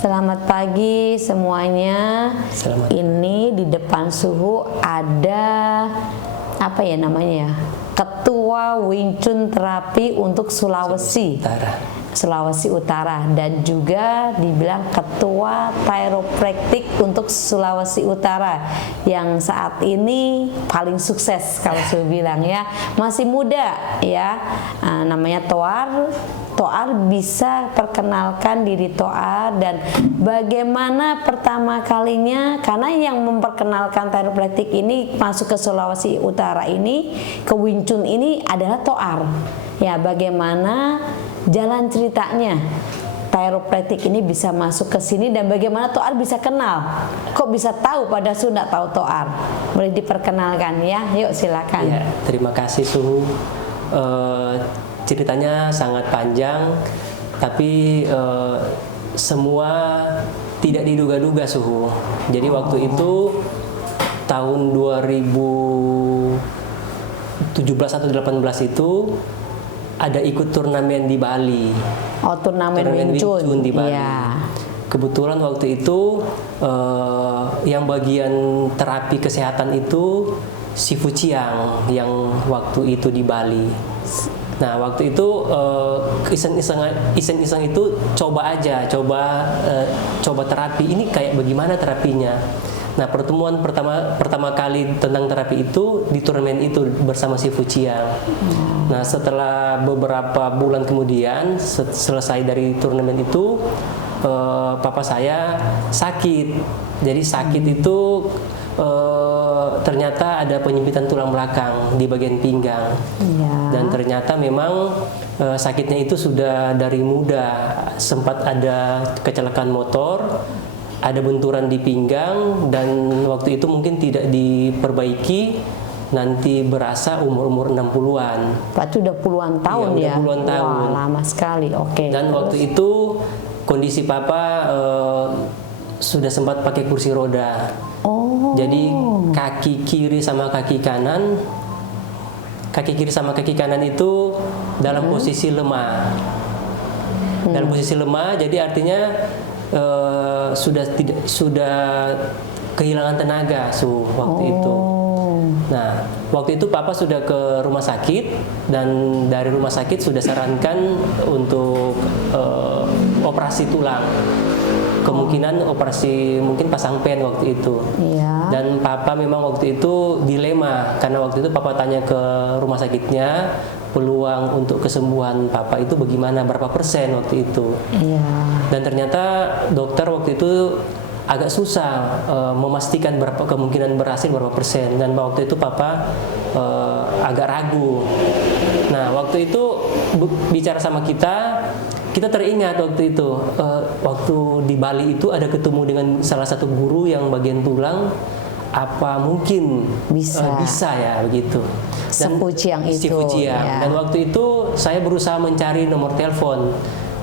Selamat pagi semuanya. Selamat. Ini di depan Suhu ada apa ya namanya ya? Ketua Wing Chun terapi untuk Sulawesi Utara dan juga dibilang ketua chiropractic untuk Sulawesi Utara yang saat ini paling sukses kalau saya bilang ya, masih muda ya, namanya Toar. Toar bisa perkenalkan diri Toar dan bagaimana pertama kalinya, karena yang memperkenalkan chiropractic ini masuk ke Sulawesi Utara ini, ke Wing Chun ini adalah Toar ya. Bagaimana jalan ceritanya chiropractic ini bisa masuk ke sini dan bagaimana Toar bisa kenal, kok bisa tahu pada Sunda tahu Toar? Boleh diperkenalkan ya, yuk silakan. Ya, terima kasih Suhu. Ceritanya sangat panjang, tapi semua tidak diduga-duga Suhu. Jadi waktu itu tahun 2017 atau 2018 itu ada ikut turnamen di Bali. Oh, turnamen Wing Chun di Bali. Ya. Kebetulan waktu itu yang bagian terapi kesehatan itu si Fuciang yang waktu itu di Bali. Nah waktu itu iseng-iseng itu coba terapi ini kayak bagaimana terapinya. Nah pertemuan pertama kali tentang terapi itu di turnamen itu bersama si Fuciang. Nah setelah beberapa bulan kemudian selesai dari turnamen itu papa saya sakit. Jadi sakit itu ternyata ada penyempitan tulang belakang di bagian pinggang dan ternyata memang sakitnya itu sudah dari muda. Sempat ada kecelakaan motor, ada benturan di pinggang dan waktu itu mungkin tidak diperbaiki, nanti berasa umur 60-an. Berarti udah puluhan tahun ya? Udah puluhan tahun. Wah, lama sekali. Oke. Dan waktu itu kondisi papa sudah sempat pakai kursi roda. Oh. Jadi kaki kiri sama kaki kanan itu dalam posisi lemah. Dalam posisi lemah, jadi artinya sudah kehilangan tenaga waktu itu. Nah, waktu itu papa sudah ke rumah sakit dan dari rumah sakit sudah sarankan untuk operasi tulang. Kemungkinan operasi mungkin pasang pen waktu itu. Iya. Dan papa memang waktu itu dilema karena waktu itu papa tanya ke rumah sakitnya peluang untuk kesembuhan papa itu bagaimana, berapa persen waktu itu. Iya. Dan ternyata dokter waktu itu agak susah memastikan berapa kemungkinan berhasil berapa persen, dan waktu itu papa agak ragu. Nah waktu itu bicara sama kita teringat waktu itu waktu di Bali itu ada ketemu dengan salah satu guru yang bagian tulang, apa mungkin bisa ya begitu. Dan Si Fuciang itu. Ya. Dan waktu itu saya berusaha mencari nomor telepon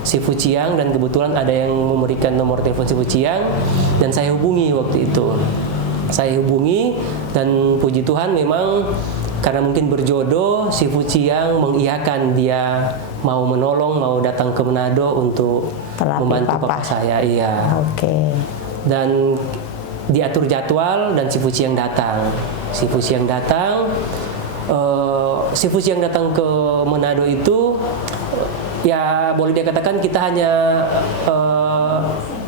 si Fuciang dan kebetulan ada yang memberikan nomor telepon si Fuciang dan saya hubungi waktu itu. Saya hubungi dan puji Tuhan memang karena mungkin berjodoh si Fuciang mengiyakan dia mau menolong, mau datang ke Manado untuk terapi membantu papa saya. Iya. Oke. Dan diatur jadwal dan si Fuciang datang. Si Fuciang datang ke Manado itu ya boleh dikatakan kita hanya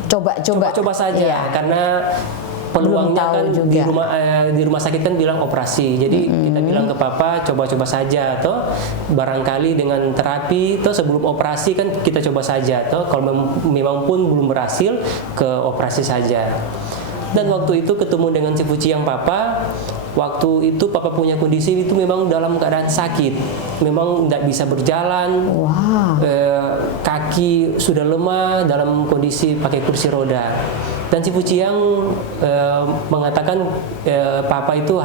coba saja iya. Karena peluangnya kan di rumah sakit kan bilang operasi, jadi kita bilang ke papa coba saja toh, barangkali dengan terapi toh sebelum operasi kan kita coba saja toh, kalau memang pun belum berhasil ke operasi saja. Dan waktu itu ketemu dengan si Fuciang papa. Waktu itu papa punya kondisi itu memang dalam keadaan sakit, memang tidak bisa berjalan. Kaki sudah lemah, dalam kondisi pakai kursi roda. Dan si Fuciang mengatakan papa itu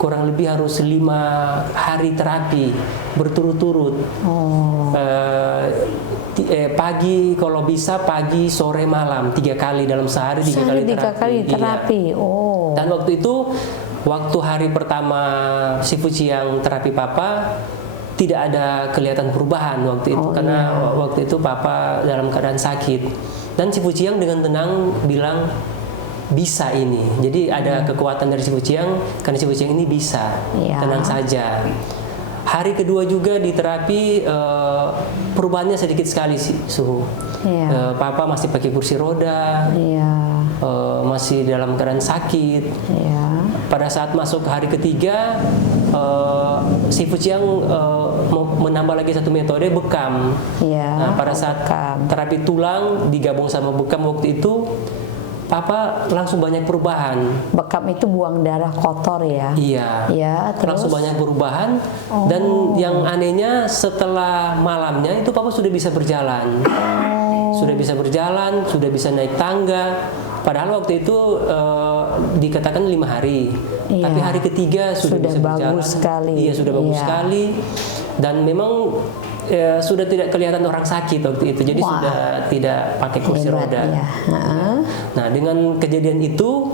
kurang lebih harus 5 hari terapi berturut-turut. Pagi kalau bisa pagi, sore, malam 3 kali dalam sehari 3 kali terapi. Iya. Oh. Dan waktu itu hari pertama si Fuciang terapi papa tidak ada kelihatan perubahan waktu itu karena waktu itu papa dalam keadaan sakit. Dan si Fujiang dengan tenang bilang bisa ini. Jadi ada kekuatan dari si Fujiang karena si Fujiang ini bisa. Iya. Tenang saja. Hari kedua juga di terapi perubahannya sedikit sekali sih suhu. Iya. Papa masih pakai kursi roda, Iya. masih dalam keadaan sakit. Iya. Pada saat masuk hari ketiga, si Fujiang mau menambah lagi satu metode bekam. Iya. Nah, pada saat bekam. terapi tulang digabung sama bekam waktu itu, Papa langsung banyak perubahan. Bekam itu buang darah kotor ya? Iya. Ya, terus? Langsung banyak perubahan. Dan yang anehnya setelah malamnya itu Papa sudah bisa berjalan. Sudah bisa berjalan, sudah bisa naik tangga. Padahal waktu itu dikatakan 5 hari. Iya. Tapi hari ketiga sudah bisa berjalan. Bagus sekali. Iya, sudah bagus Iya. sekali. Dan memang sudah tidak kelihatan orang sakit waktu itu. Jadi Wah. sudah tidak pakai kursi Hebat, roda. ya. Nah, dengan kejadian itu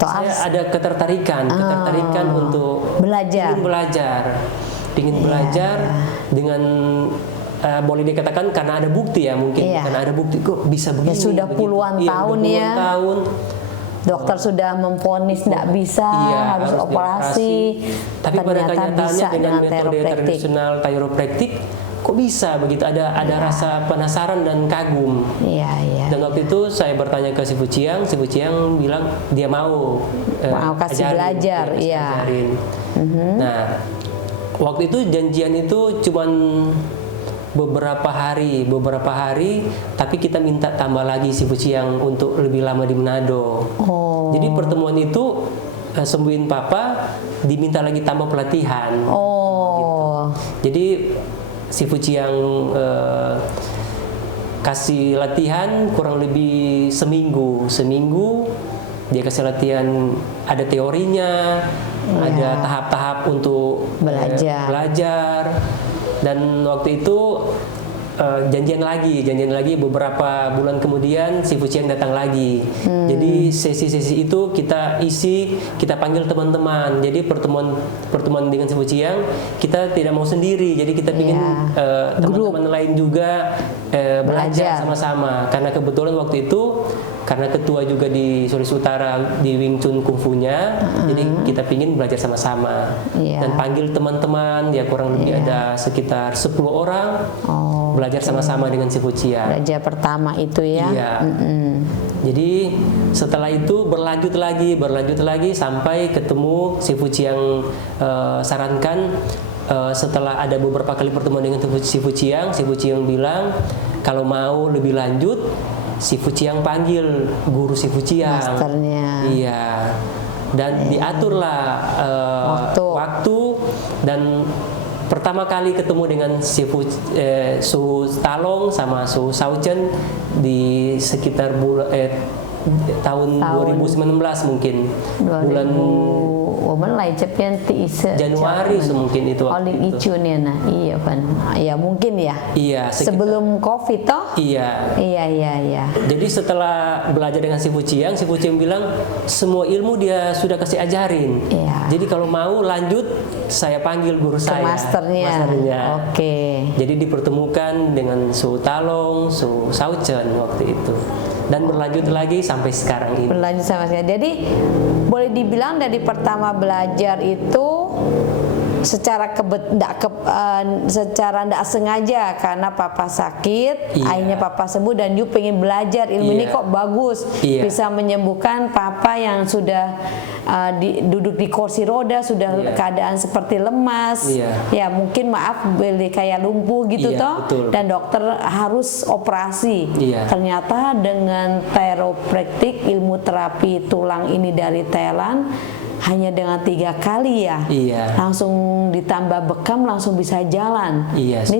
saya ada ketertarikan untuk belajar. ingin belajar, ingin belajar dengan boleh dikatakan karena ada bukti ya mungkin, Iya. karena ada bukti kok bisa begini. Ya, sudah begitu. puluhan Iya, tahun udah ya. puluhan tahun. Dokter sudah memvonis tidak bisa, Iya, harus operasi. Tapi pada Ternyata kenyataannya bisa dengan metode chiropraktik. tradisional chiropraktik kok bisa begitu, ada rasa penasaran dan kagum. Iya, iya. Dan waktu itu saya bertanya ke si Fujiang bilang dia mau kasih ajarin, belajar, dia kasih iya. ajarin. Nah, waktu itu janjian itu cuman beberapa hari, tapi kita minta tambah lagi si Fujiang untuk lebih lama di Manado. Oh. Jadi pertemuan itu sembuhin Papa, diminta lagi tambah pelatihan. Oh. Jadi si Fujiang kasih latihan kurang lebih seminggu dia kasih latihan, ada teorinya, ada tahap-tahap untuk belajar. Dan waktu itu janjian lagi beberapa bulan kemudian si Fujiang datang lagi. Jadi sesi-sesi itu kita panggil teman-teman. Jadi pertemuan dengan si Fujiang kita tidak mau sendiri. Jadi kita ingin teman-teman lain juga belajar sama-sama. Karena kebetulan waktu itu karena ketua juga di Sulawesi Utara di Wing Chun Kungfu-nya, jadi kita pingin belajar sama-sama. Dan panggil teman-teman, ya kurang lebih ada sekitar 10 orang belajar sama-sama dengan si Fujiang. Belajar pertama itu ya. Iya. Jadi setelah itu berlanjut lagi sampai ketemu si Fujiang sarankan setelah ada beberapa kali pertemuan dengan si Fujiang bilang kalau mau lebih lanjut si Fujiang panggil guru si Fujiang, masternya. Iya. Dan diaturlah waktu dan pertama kali ketemu dengan si Su Talong sama Su Sauchen di sekitar tahun 2019 mungkin. Bulan Januari mungkin itu waktu itu. Iya kan. Ya mungkin ya. Iya, sebelum Covid toh? Iya. Iya. Jadi setelah belajar dengan si Fujiang bilang semua ilmu dia sudah kasih ajarin. Iya. Jadi kalau mau lanjut saya panggil guru saya. Masternya. Oke. Jadi dipertemukan dengan Su Talong, Su Sauchen waktu itu. Dan berlanjut lagi sampai sekarang ini. Berlanjut sampai sekarang. Jadi boleh dibilang dari pertama belajar itu secara tidak sengaja karena Papa sakit, akhirnya Papa sembuh dan you pengen belajar ilmu ini kok bagus, bisa menyembuhkan Papa yang sudah duduk di kursi roda, sudah keadaan seperti lemas, ya mungkin maaf beli kayak lumpuh gitu toh, betul. Dan dokter harus operasi. Ternyata dengan chiropraktik ilmu terapi tulang ini dari Thailand hanya dengan 3 kali langsung ditambah bekam langsung bisa jalan. Ini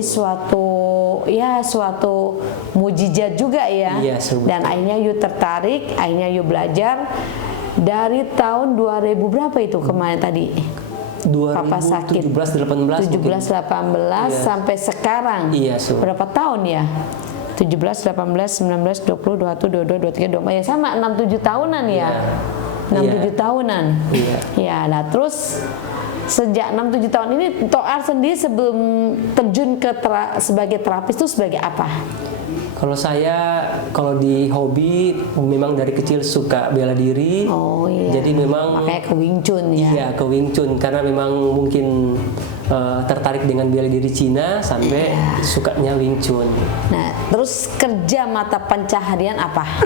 suatu mujizat juga ya. Dan akhirnya you tertarik, akhirnya you belajar dari tahun 2000 berapa itu kemarin tadi? Papa sakit 17-18 sampai sekarang. Berapa tahun ya? 17, 18, 19, 20, 21, 22, 23, 24 ya sama 6-7 tahunan ya. 6-7 tahunan. Ya, nah terus sejak 6-7 tahun ini Toar sendiri sebelum terjun ke sebagai terapis itu sebagai apa? Kalau saya, kalau di hobi memang dari kecil suka bela diri. Oh iya. Jadi memang makanya ke Wing Chun ya. Iya, ke Wing Chun karena memang mungkin tertarik dengan bela diri Cina sampai sukanya Wing Chun. Nah, terus kerja mata pencaharian apa?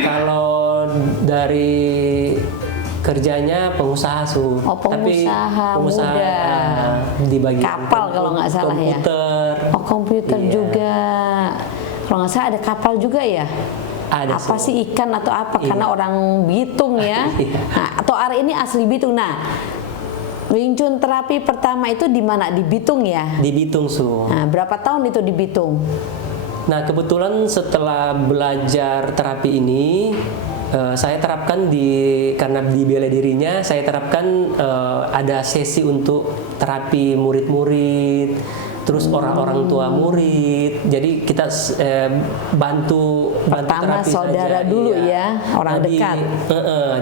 Kalau dari kerjanya pengusaha Oh, pengusaha muda. Di bagian kapal kalau nggak salah ya. Komputer. Oh, komputer juga. Kalau nggak salah ada kapal juga ya. Ada apa sih ikan atau apa? Iya. Karena orang Bitung ya. Nah, atau area ini asli Bitung. Nah, Wing Chun terapi pertama itu di mana? Di Bitung ya? Di Bitung, Su. Nah, berapa tahun itu di Bitung? Nah, kebetulan setelah belajar terapi ini, saya terapkan karena di bela dirinya, saya terapkan ada sesi untuk terapi murid-murid, terus orang-orang tua murid. Jadi kita bantu Pertama terapi saudara saja. dulu Iya. ya, orang Nah, dekat.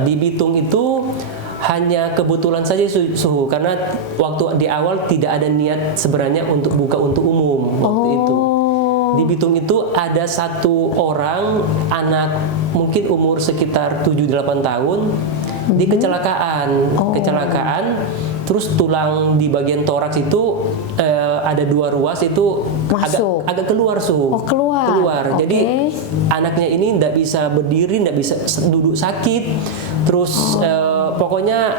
Di Bitung itu hanya kebetulan saja Suhu, karena waktu di awal tidak ada niat sebenarnya untuk buka untuk umum waktu itu. Di Bitung itu ada satu orang anak mungkin umur sekitar 7-8 tahun di kecelakaan. Terus tulang di bagian toraks itu ada 2 ruas itu Masuk. agak keluar Oh, keluar. Oke. Jadi anaknya ini tidak bisa berdiri, tidak bisa duduk sakit. Terus pokoknya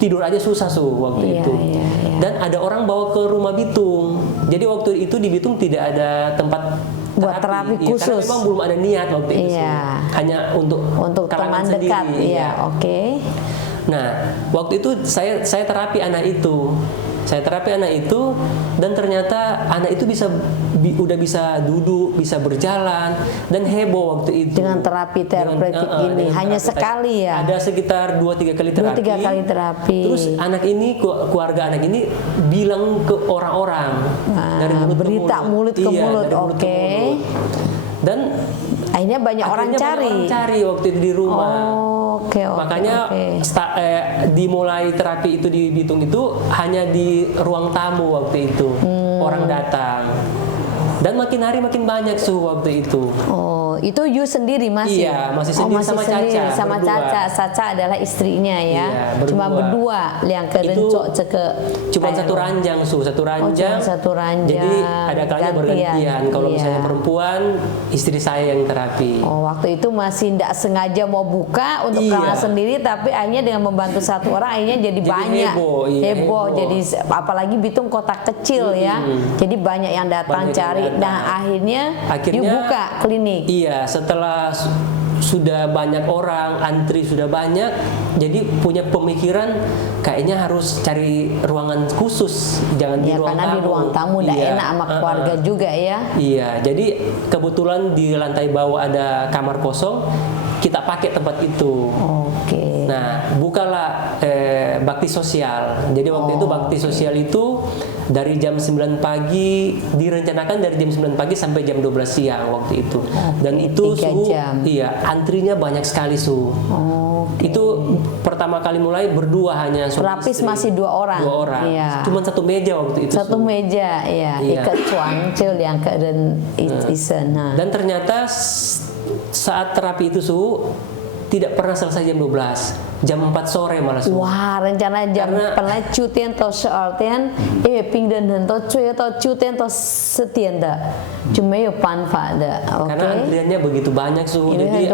tidur aja susah waktu itu. Iya. Dan ada orang bawa ke rumah Bitung. Jadi waktu itu di Bitung tidak ada tempat buat terapi Iya, khusus. karena memang belum ada niat waktu itu. Iya. Hanya untuk teman kalangan dekat. sendiri. Iya, oke. Nah, waktu itu saya terapi anak itu. Dan ternyata anak itu udah bisa duduk, bisa berjalan dan heboh waktu itu. Dengan terapi terapeutik ini hanya sekali ya. Ada sekitar 2-3 kali terapi. 2-3 kali terapi. Terus keluarga anak ini bilang ke orang-orang dari mulut berita ke mulut. mulut ke mulut. Dari mulut ke Oke. mulut. Dan akhirnya banyak orang cari waktu itu di rumah. Oke. Makanya dimulai terapi itu di Bitung itu hanya di ruang tamu waktu itu. Orang datang. Dan makin hari makin banyak waktu itu. Oh, itu you sendiri masih? Iya, masih sendiri sama Caca. Sama berdua. Caca. Caca adalah istrinya ya. Iya, Cuma berdua yang ke rencok ceke. Cuma satu ranjang, satu ranjang. Oh, satu ranjang. Jadi ada kalanya bergantian. Kalau misalnya perempuan, istri saya yang terapi. Oh, waktu itu masih tidak sengaja mau buka untuk kamar sendiri, tapi akhirnya dengan membantu satu orang akhirnya jadi banyak. Heboh. Jadi apalagi Bitung kota kecil ya. Jadi banyak yang datang cari. Nah, akhirnya you buka klinik. Iya, setelah sudah banyak orang, antri sudah banyak, jadi punya pemikiran kayaknya harus cari ruangan khusus, jangan di ruang tamu. Karena di ruang tamu tidak enak sama keluarga juga ya. Iya, jadi kebetulan di lantai bawah ada kamar kosong, kita pakai tempat itu. Oke. Nah, bukalah bakti sosial. Jadi waktu itu bakti sosial itu dari jam 9 pagi, direncanakan dari jam 9 pagi sampai jam 12 siang waktu itu. Dan itu 3 jam. Iya, antrinya banyak sekali Itu pertama kali mulai berdua hanya Terapis masih 2 orang. 2 orang. Iya. Cuma satu meja waktu itu. Satu meja, ya. Ikat cuang, yang ke dan isen. Dan ternyata saat terapi itu tidak pernah selesai jam 12. Jam 4 sore malah Wah, rencana jam penai cutian to soal tian pingdan dan to cuy atau cutian to setian da. Cuma yo panfa da. Karena antriannya begitu banyak jadi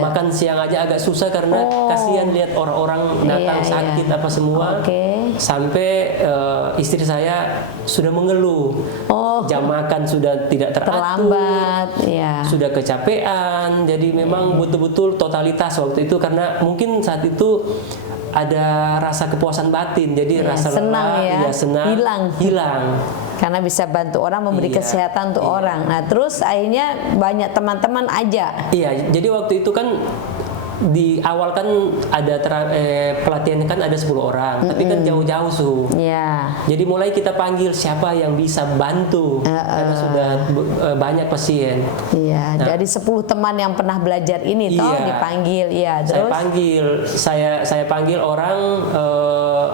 makan siang aja agak susah karena kasihan lihat orang-orang datang sakit apa semua. Sampai istri saya sudah mengeluh. Jam makan sudah tidak teratur. Terlambat, sudah kecapean. Jadi memang betul-betul totalitas waktu itu karena mungkin saat itu ada rasa kepuasan batin, jadi rasa senang senang hilang karena bisa bantu orang, memberi kesehatan untuk orang. Nah, terus akhirnya banyak teman-teman aja. Iya, jadi waktu itu kan di awal kan ada pelatihan kan ada 10 orang, tapi kan jauh-jauh jadi mulai kita panggil siapa yang bisa bantu karena sudah banyak pasien. Nah, dari 10 teman yang pernah belajar ini dipanggil. Terus saya panggil orang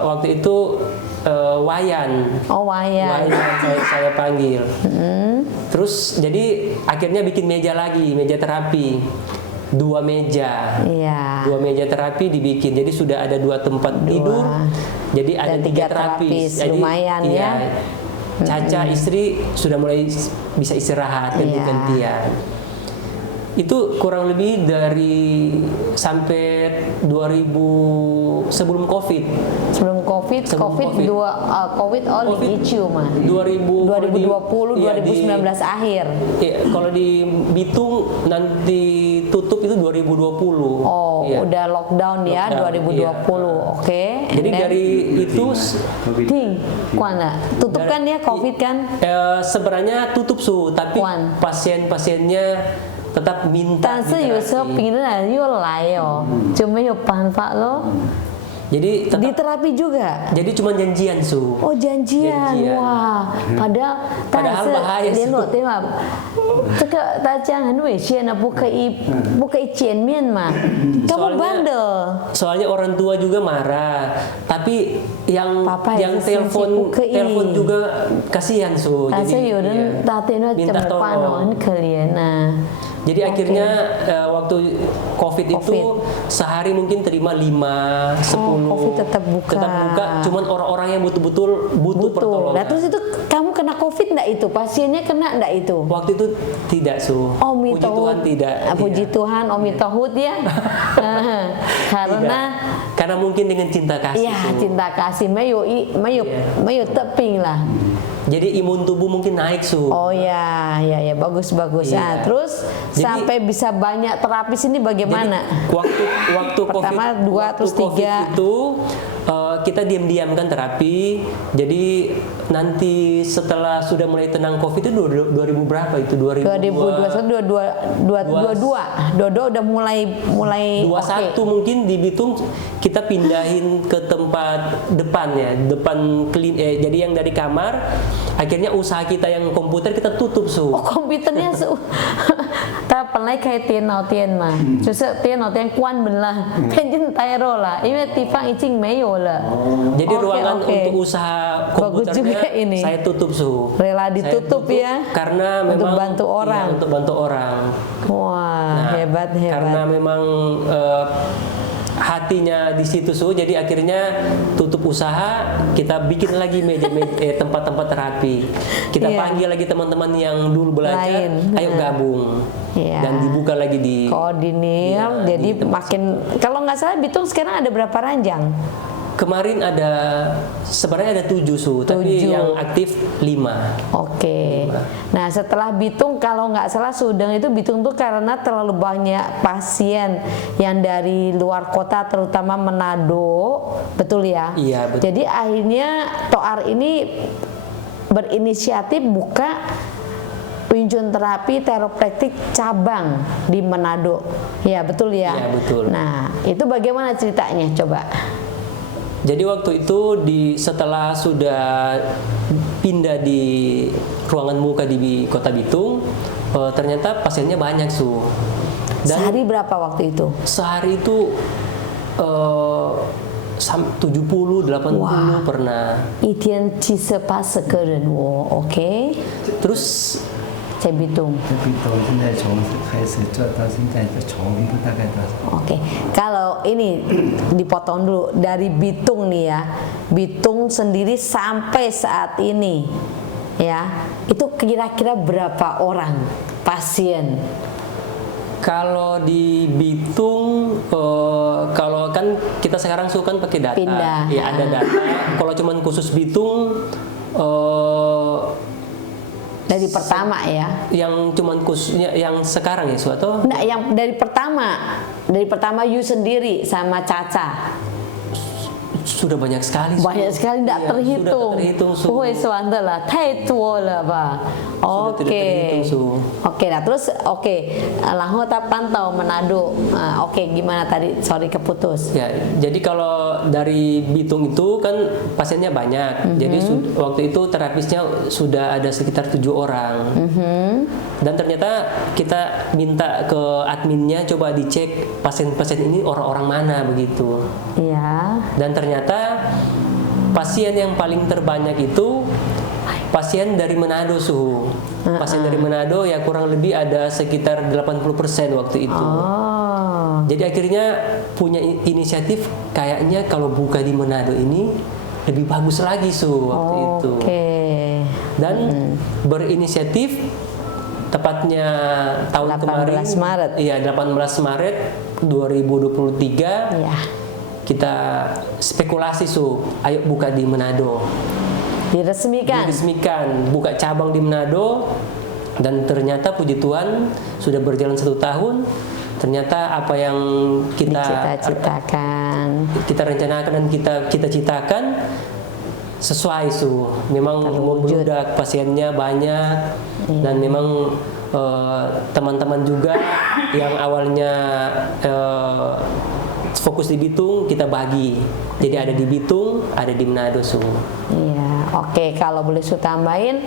waktu itu Wayan. Wayan. Saya panggil. Terus jadi akhirnya bikin meja lagi, meja terapi. 2 meja. Iya. 2 meja terapi dibikin. Jadi sudah ada 2 tempat tidur. Jadi ada 3 terapis. Jadi, lumayan ya. Caca istri sudah mulai bisa istirahat ganti-gantian. Itu kurang lebih dari sampai 2000 sebelum Covid. Sebelum Covid Covid only issue mah. 2020 ya, 2019 akhir. Kalau di Bitung nanti tutup itu 2020. Oh, ya. udah lockdown ya 2020. Iya. Oke. Jadi dari itu tutup kan ya Covid kan? sebenarnya tutup tapi pasien-pasiennya tetap minta 但是有时候 diterapi. 病人又来哦，就没有办法咯。 Jadi Di tetap, terapi juga. jadi cuma janjian Oh janjian, Janjian. wah. Padahal bahaya 联络对吧？这个大家很危险的，不可以见面嘛。Kamu bandel. Soalnya orang tua juga marah, tapi yang Papa yang也是生气不可以。 telepon juga kasihan Su. 但是有人打电话怎 minta 么办哦？ tolong. 很可怜呐。 Jadi akhirnya waktu COVID itu sehari mungkin terima 5, 10. Covid tetap buka. Cuman orang-orang yang betul-betul butuh pertolongan. Nah terus itu kamu kena Covid enggak itu? Pasiennya kena enggak itu? Waktu itu tidak Su. Puji Tuhan tidak. Puji Tuhan, Omi Tohut ya. Karena Karena mungkin dengan cinta kasih. iya Su. cinta kasih, mayu teping lah. Jadi imun tubuh mungkin naik Su. Oh ya, bagus. Iya. Nah, terus Jadi, sampai bisa banyak terapis ini bagaimana? Jadi, waktu Pertama, COVID, 2 terus waktu 3. COVID itu kita diam-diam kan terapi. Jadi nanti setelah sudah mulai tenang COVID itu 2000 berapa itu? 2021 22 udah mulai 21 mungkin di Bitung kita pindahin ke tempat depan ya, depan jadi yang dari kamar akhirnya usaha kita yang komputer kita tutup Su. Oh komputernya ta 本来可以电脑店嘛，就是电脑店关门了，变成呆肉了，因为地方已经没有了。 Jadi Oke, ruangan oke. untuk usaha Bagus juga komputernya ini. saya tutup Su. Rela Saya ditutup tutup ya, karena untuk memang bantu orang. Iya, untuk bantu orang. Wah Nah, hebat. Karena memang hatinya di situ Su, jadi akhirnya tutup usaha, kita bikin lagi tempat-tempat terapi. Kita Iya. panggil lagi teman-teman yang dulu belajar, Lain. ayo gabung. Iya. Dan dibuka lagi di Koordinir, Iya, jadi di tempat makin kalau nggak salah Bitung sekarang ada berapa ranjang? Kemarin sebenarnya ada 7 Su, tapi 7. yang aktif 5. Oke. Nah setelah Bitung kalau nggak salah Sudeng itu Bitung tuh karena terlalu banyak pasien yang dari luar kota terutama Manado, betul ya? Iya, betul. Jadi akhirnya Toar ini berinisiatif buka Wing Chun terapi teropraktik cabang di Manado. Ya betul ya? Iya, betul. Nah itu bagaimana ceritanya coba? Jadi waktu itu setelah sudah pindah di ruangan muka di Kota Bitung, ternyata pasiennya banyak Su. Dan Sehari berapa waktu itu? sehari itu 70, 80 pernah. 一天70-80个人哦，OK， Terus 在Bitung。 Bitung现在从开始做到现在的床一个大概多少？ Oke, kalau ini dipotong dulu dari Bitung nih ya, Bitung sendiri sampai saat ini, ya, itu kira-kira berapa orang pasien? kalau di Bitung, kalau kan kita sekarang kan pakai data, Pindah. ya ada data. Kalau cuman khusus Bitung, Dari pertama ya? yang cuman khususnya yang sekarang ya Su, atau Enggak, yang dari pertama you sendiri sama Caca. sudah banyak sekali Su. Banyak sekali tidak Iya, terhitung. sudah terhitung Su. 不会算的了，太多了吧 Sudah tidak terhitung, Su. Oke, nah terus然后他pantau Manado. Oke, gimana tadi? Sorry keputus. Ya, jadi kalau dari Bitung itu kan pasiennya banyak. Jadi waktu itu terapisnya sudah ada sekitar 7 orang. Dan ternyata kita minta ke adminnya coba dicek pasien-pasien ini orang-orang mana begitu. Iya. Dan ternyata pasien yang paling terbanyak itu pasien dari Manado Su. Pasien dari Manado ya kurang lebih ada sekitar 80% waktu itu. Oh. Jadi akhirnya punya inisiatif kayaknya kalau buka di Manado ini lebih bagus lagi Su waktu itu. Dan berinisiatif tepatnya tahun 18 kemarin Maret. Iya, 18 Maret 2023. Ya. Kita spekulasi Su, ayo buka di Manado. Diresmikan, buka cabang di Manado, dan ternyata puji Tuhan sudah berjalan 1 tahun. Ternyata apa yang kita rencanakan dan kita citakan sesuai Su. Memang membludak, pasiennya banyak, dan memang teman-teman juga yang awalnya fokus di Bitung kita bagi. Jadi ada di Bitung, ada di Manado Su. Iya, oke. Kalau boleh saya tambahin,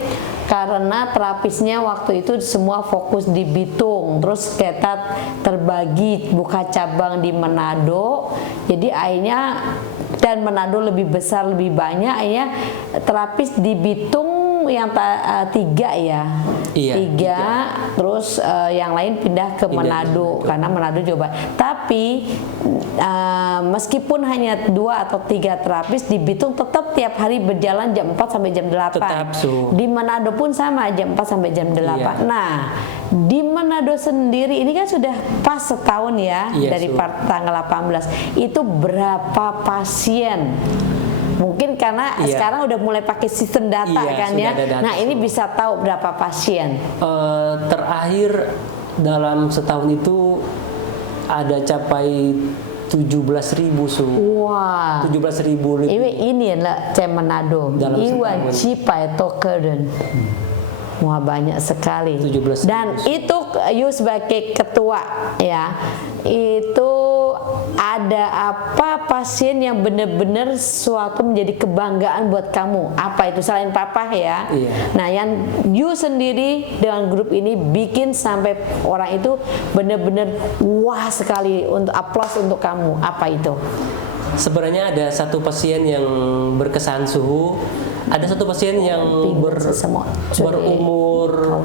karena terapisnya waktu itu semua fokus di Bitung, terus kita terbagi buka cabang di Manado. Jadi akhirnya dan Manado lebih besar, lebih banyak, akhirnya terapis di Bitung yang 3 ya. Iya, 3. Terus yang lain pindah ke Manado karena Manado coba. Tapi meskipun hanya 2 atau 3 terapis di Bitung tetap tiap hari berjalan jam 4 sampai jam 8. Tetap, Su. Di Manado pun sama jam 4 sampai jam 8. Iya. Nah, di Manado sendiri ini kan sudah pas setahun ya, Iya, dari Su. tanggal 18. Itu berapa pasien? Mungkin karena sekarang udah mulai pakai sistem data kan ya. Ada data, Nah, ini bisa tahu berapa pasien. Terakhir dalam setahun itu ada capai 17.000 Su. Wah. 17.000 lebih. Ini lah Manado. Dalam Iwan setahun. Cipai Tokeren. Wah, banyak sekali. 17.000. Dan itu you sebagai ketua ya, itu ada apa pasien yang benar-benar suatu menjadi kebanggaan buat kamu? Apa itu selain papa ya? Iya. Nah, yang you sendiri dengan grup ini bikin sampai orang itu benar-benar wah sekali, untuk aplaus untuk kamu. Apa itu? Sebenarnya ada satu pasien yang berkesan Suhu. Ada satu pasien yang berumur 9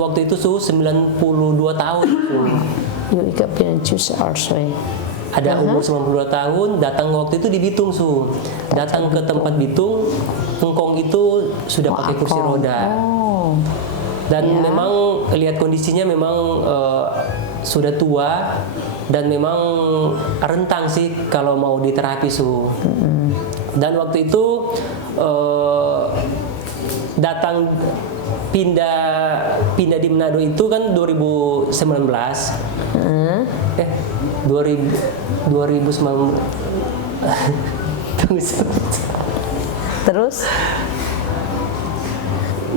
waktu itu Suhu 92 tahun Suhu. Ada umur 92 tahun, datang waktu itu di Bitung Su. Datang ke tempat Bitung, engkong itu sudah pakai kursi roda. Dan memang lihat kondisinya memang sudah tua dan memang rentang sih kalau mau diterapi Su. Dan waktu itu datang pindah di Manado itu kan 2019. 2019. Terus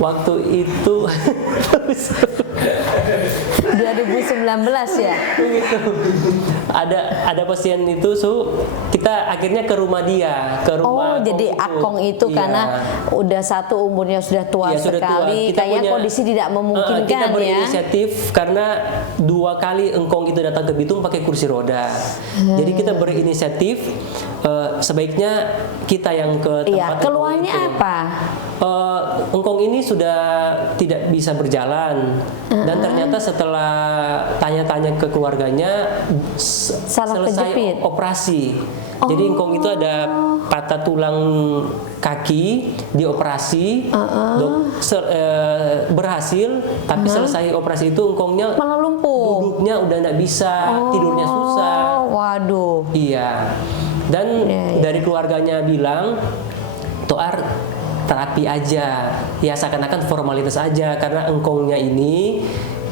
waktu itu 2019 ya. ada pasien itu Su, kita akhirnya ke rumah dia, ke rumah. Oh, jadi akong itu karena udah satu umurnya sudah tua sekali, kayaknya kondisi tidak memungkinkan kita ya. berinisiatif karena 2 kali engkong itu datang ke Bitung pakai kursi roda. Jadi kita berinisiatif sebaiknya kita yang ke tempat. Keluarnya apa? Engkong ini sudah tidak bisa berjalan dan ternyata setelah tanya-tanya ke keluarganya selesai operasi. Jadi engkong itu ada patah tulang kaki, dioperasi, berhasil, tapi selesai operasi itu engkongnya malah lumpuh. Duduknya udah nggak bisa, tidurnya susah. Waduh. Iya. Dan dari keluarganya bilang, Toar terapi aja, ya seakan-akan formalitas aja karena engkongnya ini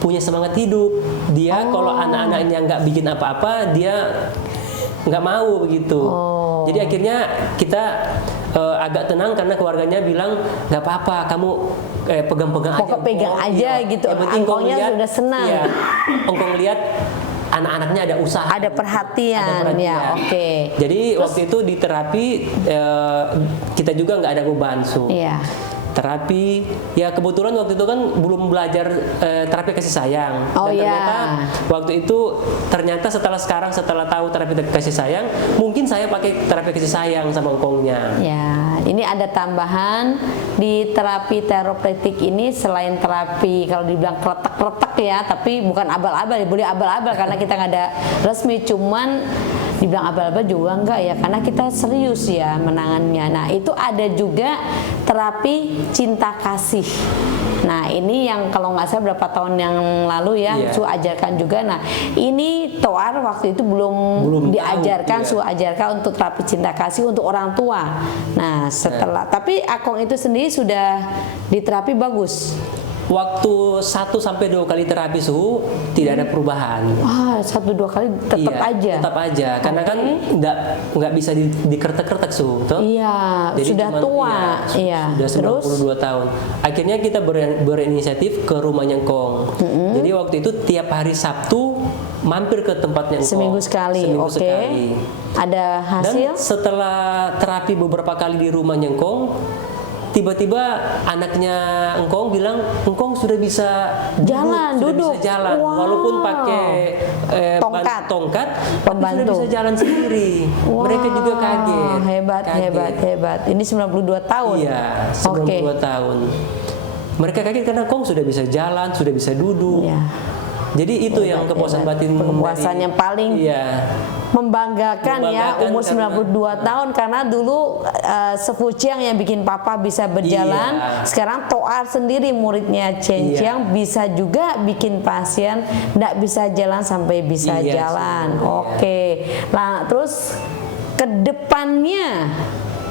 punya semangat hidup. Dia kalau anak-anaknya nggak bikin apa-apa, dia nggak mau begitu. Jadi akhirnya kita agak tenang karena keluarganya bilang nggak apa-apa, kamu pegang-pegang aja. Pokok pegang aja gitu. Yang penting engkongnya sudah senang. Iya, engkong lihat anak-anaknya ada usaha, ada perhatian. Ya, oke. Jadi terus, waktu itu di terapi kita juga nggak ada beban Su. Iya. terapi. Ya kebetulan waktu itu kan belum belajar terapi kasih sayang. Oh, dan iya. ternyata waktu itu setelah tahu terapi kasih sayang, mungkin saya pakai terapi kasih sayang sama engkongnya. Ya, ini ada tambahan di terapi chiropractic ini selain terapi kalau dibilang kretek-kretek ya, tapi bukan abal-abal, boleh abal-abal karena kita nggak ada resmi, cuman dibilang abal-abal juga enggak ya, karena kita serius ya menangannya. Nah, itu ada juga terapi cinta kasih. Nah, ini yang kalau nggak salah berapa tahun yang lalu ya, Su ajarkan juga. Nah, ini Toar waktu itu belum diajarkan, Su ajarkan untuk terapi cinta kasih untuk orang tua. Nah, setelah tapi Akong itu sendiri sudah diterapi bagus. Waktu 1-2 kali terapi suhu tidak ada perubahan. Wah, 1-2 kali tetap aja. Tetap aja, karena kan nggak bisa dikertek-kertek suhu, toh? Iya, Jadi sudah cuman, tua. Iya. Sudah 92 tahun. Akhirnya kita berinisiatif ke rumahnya Engkong. Jadi waktu itu tiap hari Sabtu mampir ke tempatnya Engkong. Seminggu sekali. Seminggu sekali. Ada hasil? Dan setelah terapi beberapa kali di rumahnya Engkong, tiba-tiba anaknya Engkong bilang Engkong sudah bisa jalan, duduk, bisa jalan, wow. walaupun pakai tongkat, tapi sudah bisa jalan sendiri. Wow. Mereka juga kaget. Hebat. Ini 92 tahun. Iya, 92 tahun. Mereka kaget karena Engkong sudah bisa jalan, sudah bisa duduk. Iya. Jadi itu yang kepuasan batin. Kepuasan yang paling membanggakan ya, umur 92 tahun, karena dulu Sefuciang yang bikin papa bisa berjalan. Sekarang Toar sendiri muridnya Cenciang bisa juga bikin pasien tidak bisa jalan sampai bisa jalan. Oke. Nah, terus kedepannya,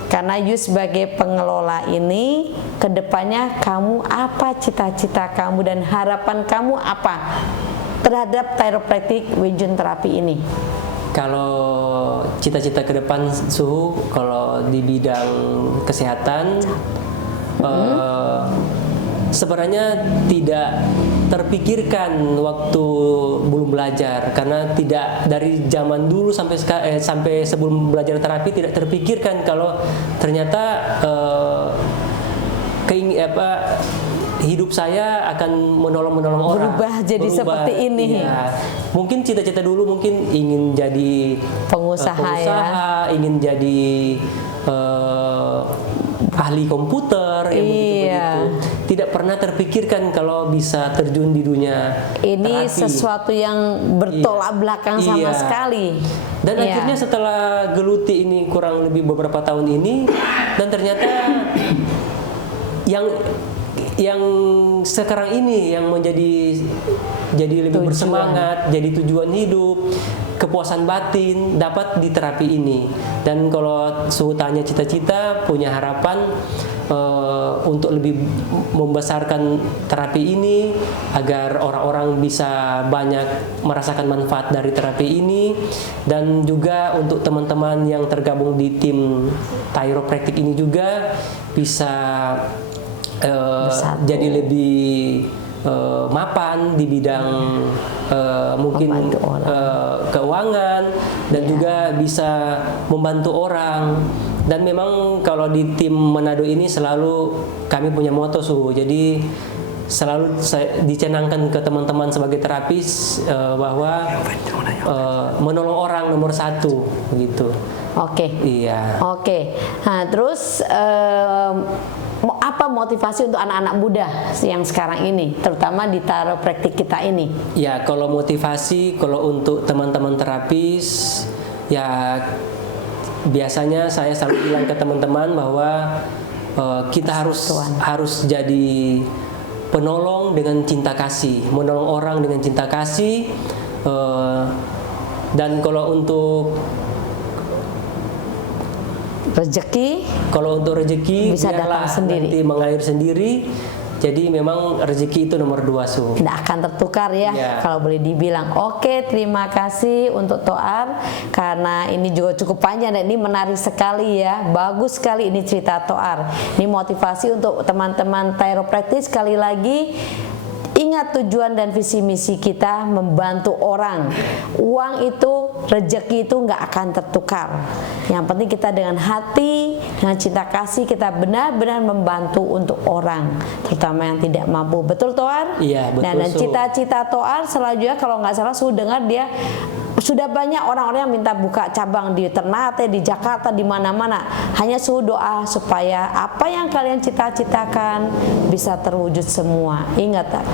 karena you sebagai pengelola ini, kedepannya kamu apa cita-cita kamu dan harapan kamu apa terhadap chiropractic Wing Chun terapi ini? Kalau cita-cita ke depan Suhu, kalau di bidang kesehatan, sebenarnya tidak terpikirkan waktu belum belajar, karena tidak dari zaman dulu sampai sebelum belajar terapi tidak terpikirkan kalau ternyata hidup saya akan menolong orang, berubah jadi seperti ini. Ya. Mungkin cita-cita dulu mungkin ingin jadi pengusaha, ingin jadi ahli komputer, yang begitu. Tidak pernah terpikirkan kalau bisa terjun di dunia ini terapi. Sesuatu yang bertolak belakang sama sekali. Dan akhirnya setelah geluti ini kurang lebih beberapa tahun ini, dan ternyata yang sekarang ini yang menjadi lebih bersemangat, jadi tujuan hidup, kepuasan batin dapat di terapi ini. Dan kalau Suhu tanya cita-cita, punya harapan untuk lebih membesarkan terapi ini agar orang-orang bisa banyak merasakan manfaat dari terapi ini, dan juga untuk teman-teman yang tergabung di tim chiropractic ini juga bisa jadi lebih mapan di bidang mungkin keuangan, dan juga bisa membantu orang. Dan memang kalau di tim Manado ini selalu kami punya moto Suhu, jadi selalu dicenangkan ke teman-teman sebagai terapis bahwa menolong orang nomor 1 begitu. Oke. Iya. Oke. Nah, terus apa motivasi untuk anak-anak muda yang sekarang ini, terutama di chiropractic kita ini? Ya, kalau motivasi, kalau untuk teman-teman terapis, ya biasanya saya selalu bilang ke teman-teman bahwa kita harus jadi penolong dengan cinta kasih, menolong orang dengan cinta kasih. Dan kalau untuk rezeki, bisa datang sendiri, nanti mengalir sendiri. Jadi memang rezeki itu nomor 2 Su. Tidak akan tertukar ya, kalau boleh dibilang. Oke, terima kasih untuk Toar, karena ini juga cukup panjang dan ini menarik sekali ya. Bagus sekali ini cerita Toar. Ini motivasi untuk teman-teman chiropractic. Sekali lagi, ingat Ingat tujuan dan visi misi kita membantu orang. Uang itu, rezeki itu nggak akan tertukar. Yang penting kita dengan hati, dengan cinta kasih kita benar-benar membantu untuk orang, terutama yang tidak mampu. Betul Toar? Iya, betul. Nah, dan cita-cita Toar selanjutnya kalau nggak salah Su dengar dia sudah banyak orang-orang yang minta buka cabang di Ternate, di Jakarta, di mana-mana. Hanya Su doa supaya apa yang kalian cita-citakan bisa terwujud semua. Ingat, kalau